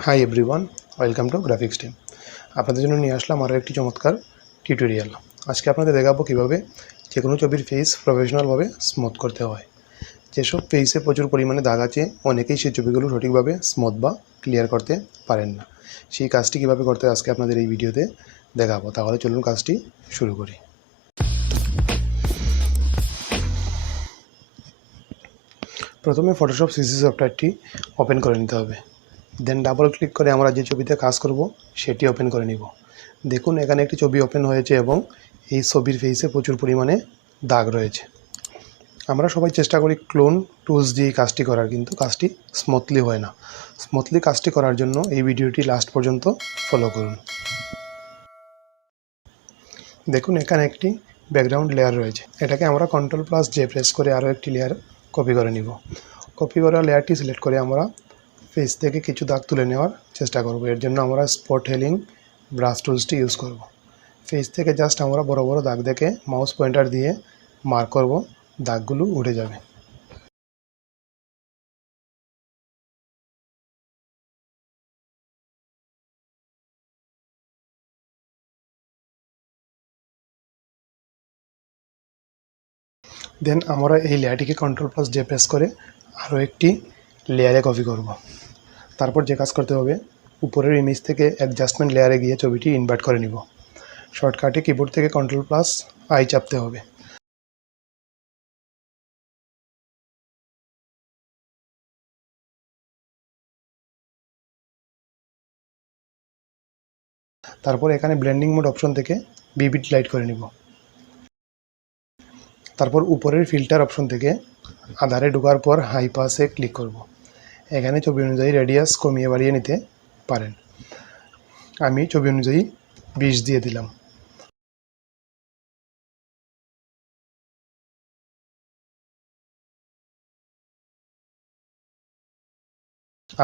Hi everyone, welcome to graphics team. আপনাদের জন্য নিয়ে আসলাম আরও একটি চমৎকার টিউটোরিয়াল। আজকে আপনাদের দেখাবো কীভাবে যে কোনো ছবির ফেস প্রফেশনালভাবে স্মুথ করতে হয়। যেসব ফেসে প্রচুর পরিমাণে দাগ আছে, অনেকেই সেই ছবিগুলো সঠিকভাবে স্মুথ বা ক্লিয়ার করতে পারেন না। সেই কাজটি কীভাবে করতে হয় আজকে আপনাদের এই ভিডিওতে দেখাবো। তাহলে চলুন কাজটি শুরু করি। প্রথমে ফটোশপ সিসি সফটওয়্যারটি ওপেন করে নিতে হবে। দেন ডাবল ক্লিক করে আমরা যে ছবিতে কাজ করব সেটি ওপেন করে নিব। দেখুন এখানে একটি ছবি ওপেন হয়েছে এবং এই ছবির ফেসে প্রচুর পরিমাণে দাগ রয়েছে। আমরা সবাই চেষ্টা করি ক্লোন টুলস দিয়ে কাজটি করার, কিন্তু কাজটি স্মুথলি হয় না। স্মুথলি কাজটি করার জন্য এই ভিডিওটি লাস্ট পর্যন্ত ফলো করুন। দেখুন এখানে একটি ব্যাকগ্রাউন্ড লেয়ার রয়েছে, এটাকে আমরা Ctrl+J প্রেস করে আরও একটি লেয়ার কপি করে নিব। কপি করা লেয়ারটি সিলেক্ট করে আমরা ফেস থেকে কিছু দাগ তুলে নেওয়ার চেষ্টা করব। এর জন্য আমরা স্পট হেলিং ব্রাশ টুলসটি ইউজ করব। ফেস থেকে জাস্ট আমরা বড় বড় দাগ দেখে মাউস পয়েন্টার দিয়ে মার্ক করব, দাগগুলো উঠে যাবে। দেন আমরা এই লেয়ারটিকে Ctrl+J প্রেস করে আরও একটি লেয়ারে কপি করব। তারপর যে কাজ করতে হবে, উপরের ইমেজ থেকে অ্যাডজাস্টমেন্ট লেয়ারে গিয়ে ছবিটি ইনভার্ট করে নিব। শর্টকাটে কিবোর্ড থেকে Ctrl+I চাপতে হবে। তারপর এখানে ব্লেন্ডিং মোড অপশন থেকে ভিভিড লাইট করে নিব। তারপর উপরের ফিল্টার অপশন থেকে আধারে ঢোকার পর হাই পাসে ক্লিক করব। এখানে ছবি অনুযায়ী রেডিয়াস কমিয়ে বাড়িয়ে নিতে পারেন। আমি ছবি অনুযায়ী 20 দিয়ে দিলাম।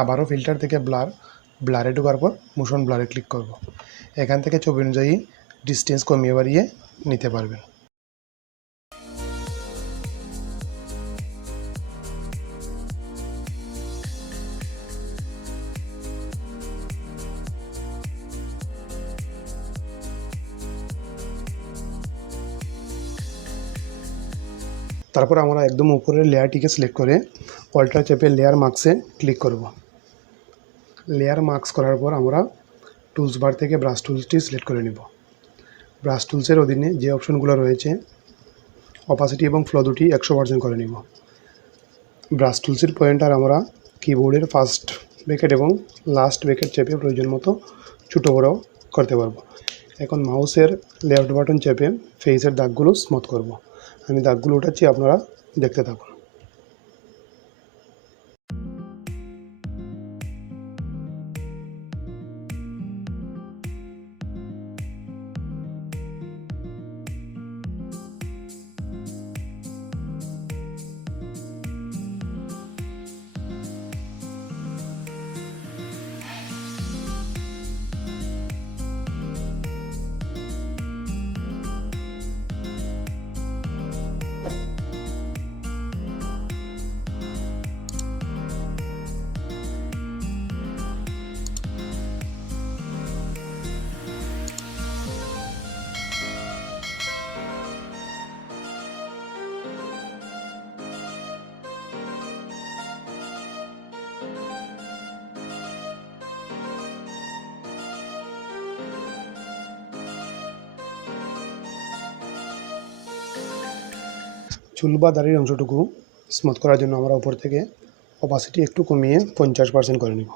আবারও ফিল্টার থেকে ব্লারে ঢোকার পর মোশন ব্লারে ক্লিক করব। এখান থেকে ছবি অনুযায়ী ডিস্টেন্স কমিয়ে বাড়িয়ে নিতে পারবেন। তারপর আমরা একদম উপরের লেয়ারটিকে সিলেক্ট করে অল্টার চেপে লেয়ার মার্কসে ক্লিক করব। লেয়ার মার্কস করার পর আমরা টুলস বার থেকে ব্রাশ টুলসটি সিলেক্ট করে নিব। ব্রাশ টুলসের অধীনে যে অপশনগুলো রয়েছে, অপাসিটি এবং ফ্লো দুটি 100% করে নিব। ব্রাশ টুলসের পয়েন্টার আমরা কিবোর্ডের ফার্স্ট ব্র্যাকেট এবং লাস্ট ব্র্যাকেট চেপে প্রয়োজন মতো ছোটো বড়ো করতে পারবো। এখন মাউসের লেফট বাটন চেপে ফেসের দাগগুলো স্মুথ করব। আমি দাগগুলো উঠাচ্ছি, আপনারা দেখতে থাকুন। চুল বা দাড়ির অংশটুকু স্মুথ করার জন্য আমরা উপর থেকে অপাসিটি একটু কমিয়ে 50% করে নেব।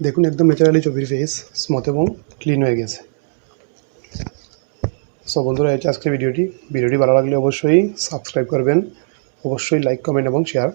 দেখুন একদম ন্যাচারালি ছবির ফেস স্মুথ এবং ক্লিন হয়ে গেছে। সো বন্ধুরা, এই হচ্ছে আজকের ভিডিওটি ভালো লাগলে অবশ্যই সাবস্ক্রাইব করবেন, অবশ্যই লাইক, কমেন্ট এবং শেয়ার